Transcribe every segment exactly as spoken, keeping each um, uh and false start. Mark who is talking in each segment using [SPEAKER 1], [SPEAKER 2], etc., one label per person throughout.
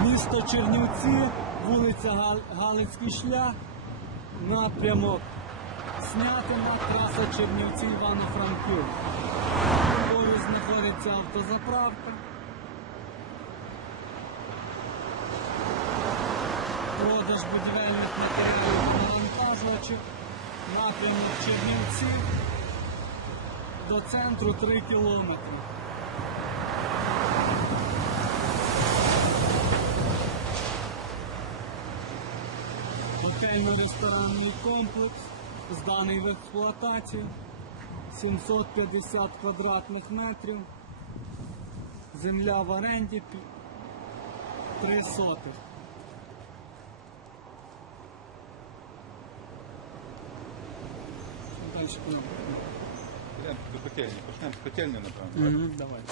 [SPEAKER 1] Місто Чернівці, вулиця Галицький шлях, напрямок Снятина, траса Чернівці, Івано-Франківськ. Поруч знаходиться автозаправка. Продаж будівельних матеріалів навантажувачів, напрямок Чернівці, до центру три кілометри. Готельно-ресторанний комплекс, зданий в експлуатацію, сімсот п'ятдесят квадратних метрів, земля в оренді, три сотих. Далі куди?
[SPEAKER 2] До котельні. Почнемо з котельні, напевно.
[SPEAKER 1] Угу, давай.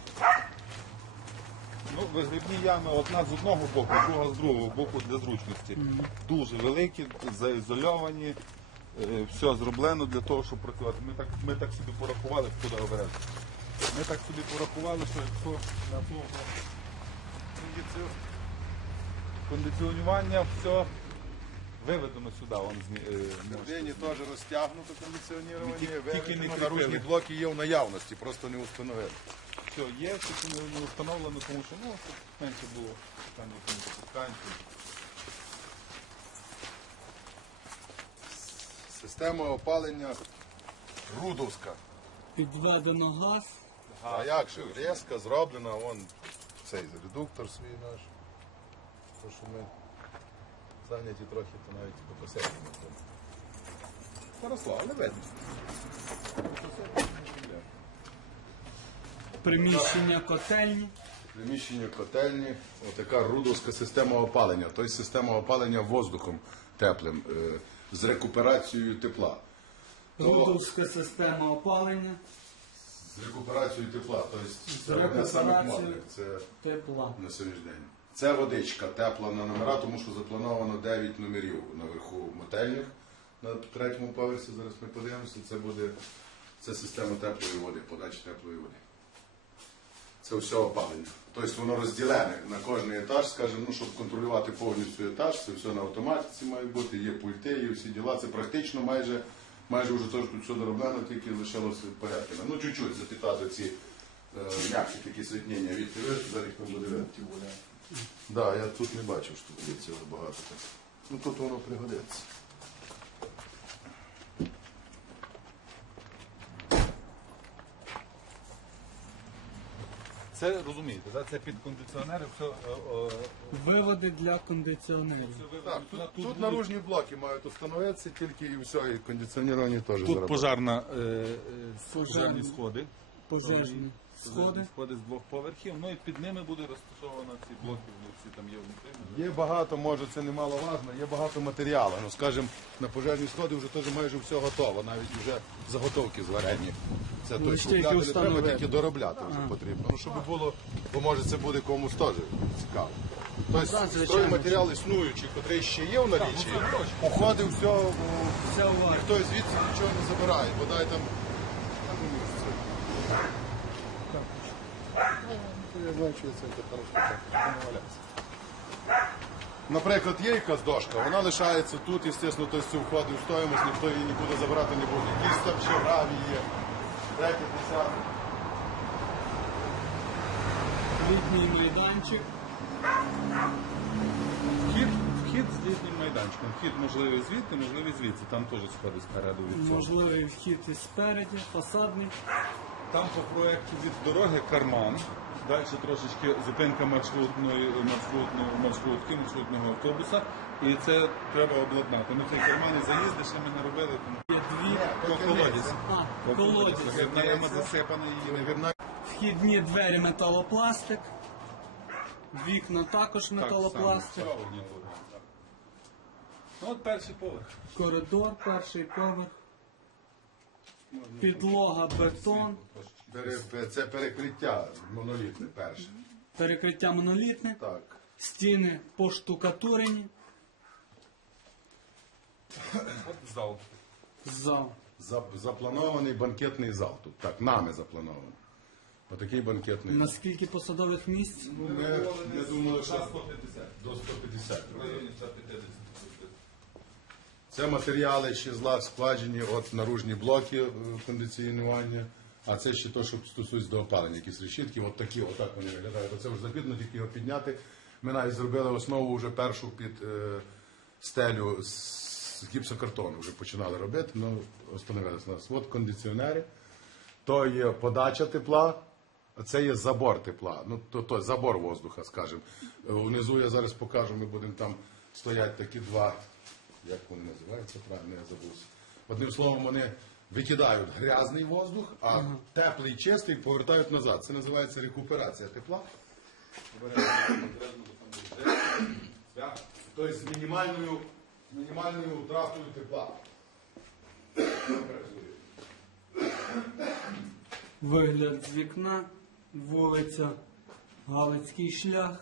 [SPEAKER 2] Ну, вигрібні ями одна з одного боку, друга з другого боку для зручності. Mm-hmm. Дуже великі, заізольовані, е, все зроблено для того, щоб працювати. Ми так, ми так собі порахували, куди обережно. Ми так собі порахували, що якщо на того кондиціонування все виведено сюди.
[SPEAKER 3] Всередині теж розтягнуто кондиціонування,
[SPEAKER 2] Тільки не
[SPEAKER 3] виведено, наружні блоки є в наявності, просто не установили.
[SPEAKER 2] Все є, тільки не встановлено, тому що ну, менше було питання запусканців.
[SPEAKER 3] Система опалення Рудовська.
[SPEAKER 1] Підведено газ.
[SPEAKER 3] А як же? Різка зроблена, вон цей редуктор свій наш. То, що ми зайняті трохи, то навіть по касеті не тому. Хорошо, але видно.
[SPEAKER 1] Приміщення котельні.
[SPEAKER 3] Приміщення котельні, отака рудовська система опалення. Тобто система опалення воздухом теплим, е, з рекуперацією тепла.
[SPEAKER 1] Рудовська система опалення.
[SPEAKER 3] З рекуперацією тепла, тобто
[SPEAKER 1] З
[SPEAKER 3] це одне з самих
[SPEAKER 1] рекуперацією
[SPEAKER 3] модних, це
[SPEAKER 1] тепла.
[SPEAKER 3] на сьогоднішній день. Це водичка тепла на номера, тому що заплановано дев'ять номерів наверху мотельних на третьому поверсі. Зараз ми подивимося, це буде це система теплої води, подачі теплої води. Це все опалення. Тобто воно розділене на кожний етаж, скажімо, ну, щоб контролювати повністю етаж, це все на автоматиці має бути, є пульти, є всі діла. Це практично майже, майже вже теж тут все дороблено, тільки лишилося порядки. Ну, чуть-чуть запітати ці е, м'якші такі світнення від ТВ, зараз їх там буде видно. Так, да, я тут не бачив, що тут є цього багато. Ну, тут воно пригодиться.
[SPEAKER 2] Це розумієте, да? Це під кондиціонери, все. О, о,
[SPEAKER 1] Виводи для кондиціонерів.
[SPEAKER 2] все виведено.
[SPEAKER 3] Так, тут,
[SPEAKER 2] Тут
[SPEAKER 3] тут,
[SPEAKER 2] будуть-
[SPEAKER 3] наружні блоки мають установитися, тільки і все, і кондиціонування теж
[SPEAKER 2] Тут
[SPEAKER 3] заробляє.
[SPEAKER 2] пожарна, е, е,
[SPEAKER 1] Пожежні.
[SPEAKER 2] пожежні сходи.
[SPEAKER 1] Пожежні
[SPEAKER 2] Пожежні
[SPEAKER 1] сходи.
[SPEAKER 2] сходи з двох поверхів, ну і під ними буде розташовано ці блоки, вони всі там є внутрі.
[SPEAKER 3] Є багато, може це немаловажно, є багато матеріалу. Ну, скажімо, на пожежні сходи вже теж майже все готово, навіть вже заготовки зварені. Це той,
[SPEAKER 1] ще
[SPEAKER 3] що
[SPEAKER 1] тільки
[SPEAKER 3] не треба,
[SPEAKER 1] встановити.
[SPEAKER 3] тільки доробляти вже потрібно. Ну, щоб було, бо може це буде комусь теж цікаво. Тобто
[SPEAKER 1] звичайно.
[SPEAKER 3] стройматеріал існуючий, який ще є в наліччі, уходив все, о,
[SPEAKER 1] Все уважно.
[SPEAKER 3] ніхто звідси нічого не забирає, бодай там. Я знаю, що це хорошо, так, не валяється. Наприклад, є якась дошка, вона лишається тут, звісно, той це входить в стоїмость, ніхто її нікуди забирати не буде. Якісь там ще гравій є, третє, десяте.
[SPEAKER 1] Літній майданчик.
[SPEAKER 2] Вхід, вхід з літнім майданчиком. Вхід можливий звідти, можливий звідси. Там теж сходи спереду від цього.
[SPEAKER 1] Можливий вхід і спереді, фасадний.
[SPEAKER 2] Там по проєкту від дороги карман. Далі трошечки зупинка маршрутної, маршрутної, маршрутки, маршрутного автобуса. І це треба обладнати. Ну цей карман і заїзди ще ми не робили, тому
[SPEAKER 1] Є дві.
[SPEAKER 2] по колодязь.
[SPEAKER 1] А,
[SPEAKER 2] По
[SPEAKER 1] колодязь.
[SPEAKER 2] Вірна яма засипана її.
[SPEAKER 3] Невірна
[SPEAKER 1] Вхідні двері металопластик. Вікна також металопластик.
[SPEAKER 2] Так, само. Ну от перший поверх.
[SPEAKER 1] Коридор, перший поверх. Підлога, бетон.
[SPEAKER 3] Пере- це перекриття монолітне перше.
[SPEAKER 1] Перекриття монолітне.
[SPEAKER 3] Так.
[SPEAKER 1] Стіни поштукатурені.
[SPEAKER 2] От зал.
[SPEAKER 1] Зал.
[SPEAKER 3] За- Запланований банкетний зал тут. Так, нами запланований. Отакий банкетний зал.
[SPEAKER 1] Наскільки посадових місць?
[SPEAKER 3] Ми, я думаю,
[SPEAKER 2] сто п'ятдесят.
[SPEAKER 3] До сто п'ятдесят.
[SPEAKER 2] В районі сто п'ятдесят.
[SPEAKER 3] Це матеріали ще зла складені, от наружні блоки е, кондиціонування, а це ще те, що стосується до опалення, якісь решітки, от такі, отак вони виглядають. Оце вже запітно, тільки його підняти. Ми навіть зробили основу вже першу під е, стелю з гіпсокартону, вже починали робити, ну, остановилися у нас. От кондиціонери, то є подача тепла, а це є забор тепла, ну, то, то забор воздуха, скажімо. Е, Внизу я зараз покажу, ми будемо там стоять такі два, як вони називаються, правильно, я забувся. Одним словом, вони викидають грязний воздух, а теплий, чистий повертають назад. Це називається рекуперація тепла. Тобто з мінімальною, з мінімальною втратою тепла.
[SPEAKER 1] Вигляд з вікна, вулиця Галицький шлях.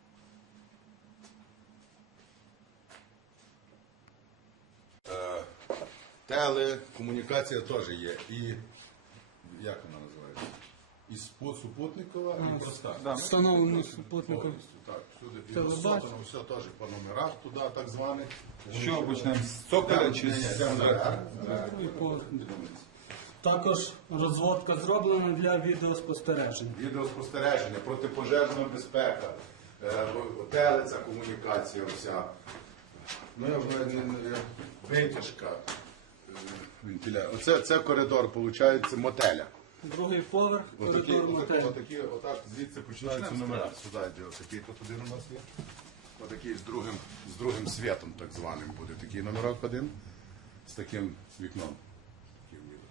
[SPEAKER 3] Телекомунікація теж є. І як вона називається? І спо- супутникова, і проста.
[SPEAKER 2] Да.
[SPEAKER 1] Встановлено супутником.
[SPEAKER 3] Повністю, так, всюди. І
[SPEAKER 1] Телебачення.
[SPEAKER 3] розсотано все теж по номерах туди, так званих.
[SPEAKER 2] Що почнемо? З цоколя чи
[SPEAKER 3] Ні, ні,
[SPEAKER 2] з...
[SPEAKER 3] йдемо наверх.
[SPEAKER 1] І по- Також розводка зроблена для відеоспостереження.
[SPEAKER 3] Відеоспостереження, протипожежна безпека, е, телеця комунікація вся. Ну, я вже не, не, витяжка, е, вентиля. Оце це коридор, виходить, мотеля.
[SPEAKER 1] Другий поверх,
[SPEAKER 3] Отакі,
[SPEAKER 1] коридор
[SPEAKER 3] отакі,
[SPEAKER 1] мотелю.
[SPEAKER 3] отакі, отак звідси починаються номера. Сюди йде отакий тут один у нас є. Отакий з другим, з другим світом, так званим, буде такий номерок один, з таким вікном. Таким ніби.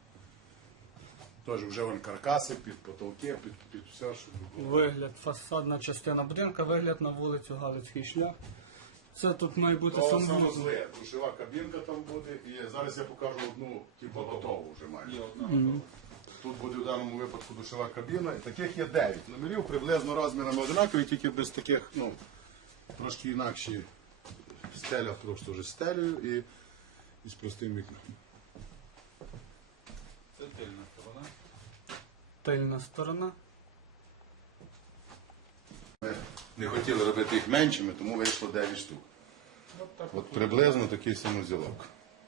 [SPEAKER 3] Теж вже вон каркаси під потолки, під, під все, що було.
[SPEAKER 1] Вигляд, фасадна частина будинка, вигляд на вулицю Галицький шлях. Це тут має бути
[SPEAKER 3] О,
[SPEAKER 1] санвузол.
[SPEAKER 3] санузли, душова кабінка там буде, і зараз я покажу одну, типу, готову вже майже.
[SPEAKER 2] Є одна.
[SPEAKER 3] Тут буде в даному випадку душова кабіна, і таких є дев'ять номерів, приблизно розмірами однакові, тільки без таких, ну, трошки інакші стеля, просто вже стелею і, і з простим вікном.
[SPEAKER 2] Це тильна сторона.
[SPEAKER 1] Тильна сторона.
[SPEAKER 3] Ми не хотіли робити їх меншими, тому вийшло дев'ять штук. От приблизно такий санузілок.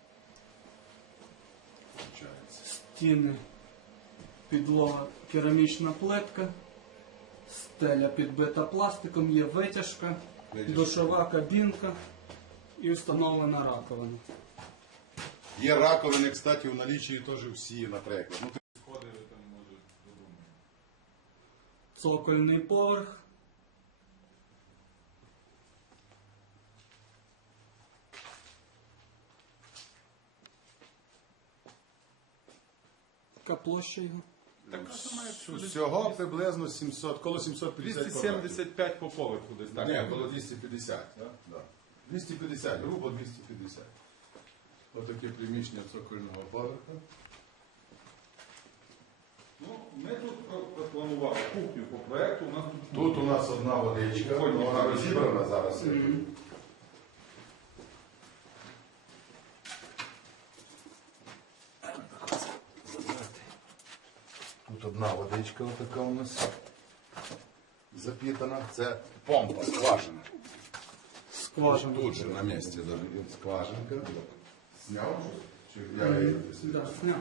[SPEAKER 3] Получається.
[SPEAKER 1] Стіни, підлога, керамічна плитка, стеля підбита пластиком, є витяжка,
[SPEAKER 3] Витяжка.
[SPEAKER 1] душова кабінка і встановлена раковина.
[SPEAKER 3] Є раковини, кстати, в налічі теж всі, наприклад. Ну,
[SPEAKER 2] Сходи ви там можуть додому.
[SPEAKER 1] Цокольний поверх. Яка площа його?
[SPEAKER 2] Так, що має
[SPEAKER 3] всього приблизно сімсот, коло сімсот п'ятдесят
[SPEAKER 2] двісті сімдесят п'ять по поверху десь так.
[SPEAKER 3] Ні, було двісті п'ятдесят. Да? двісті п'ятдесят, грубо двісті п'ятдесят. Отаке приміщення цокольного поверху.
[SPEAKER 2] Ну, ми тут про- пропланували кухню по проекту. У нас тут
[SPEAKER 3] Тут у нас одна водичка, вона розібрана зараз. Тут одна водичка така у нас запітана. Це помпа, скважина.
[SPEAKER 1] Скважина.
[SPEAKER 3] Тут же на місці да, скважинка. Зняв? Чи я її
[SPEAKER 1] Да, зняв.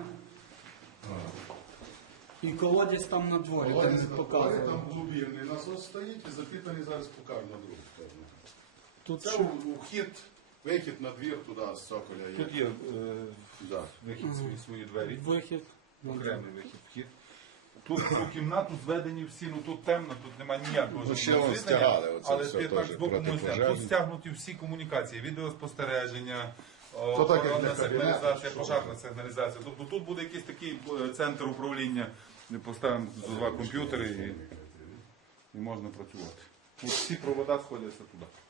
[SPEAKER 1] І колодязь там на дворі,
[SPEAKER 3] Володя,
[SPEAKER 1] де не
[SPEAKER 3] там
[SPEAKER 1] показував.
[SPEAKER 3] глубинний насос стоїть і запітаний, зараз покажу на другу сторону.
[SPEAKER 1] Тут
[SPEAKER 3] Це
[SPEAKER 1] ще
[SPEAKER 3] у- вхід, вихід на двір туди з цоколя є.
[SPEAKER 2] Тут є е,
[SPEAKER 3] Да.
[SPEAKER 2] вихід свої, свої двері.
[SPEAKER 1] вихід.
[SPEAKER 2] Окремий вихід, вхід. Тут цю кімнату зведені всі, ну тут темно, тут немає ніякого
[SPEAKER 3] Ну, ще
[SPEAKER 2] жодного
[SPEAKER 3] вон
[SPEAKER 2] освітлення,
[SPEAKER 3] стягали, оце
[SPEAKER 2] але
[SPEAKER 3] все
[SPEAKER 2] так
[SPEAKER 3] теж
[SPEAKER 2] з боку ми зняли.
[SPEAKER 3] протипожежні.
[SPEAKER 2] Тут стягнуті всі комунікації, відеоспостереження,
[SPEAKER 3] То так, як
[SPEAKER 2] охоронна
[SPEAKER 3] для кабінету,
[SPEAKER 2] сигналізація,
[SPEAKER 3] що?
[SPEAKER 2] пожарна сигналізація. Тобто тут буде якийсь такий е, центр управління, де поставимо два комп'ютери і, і можна працювати. От всі провода сходяться туди.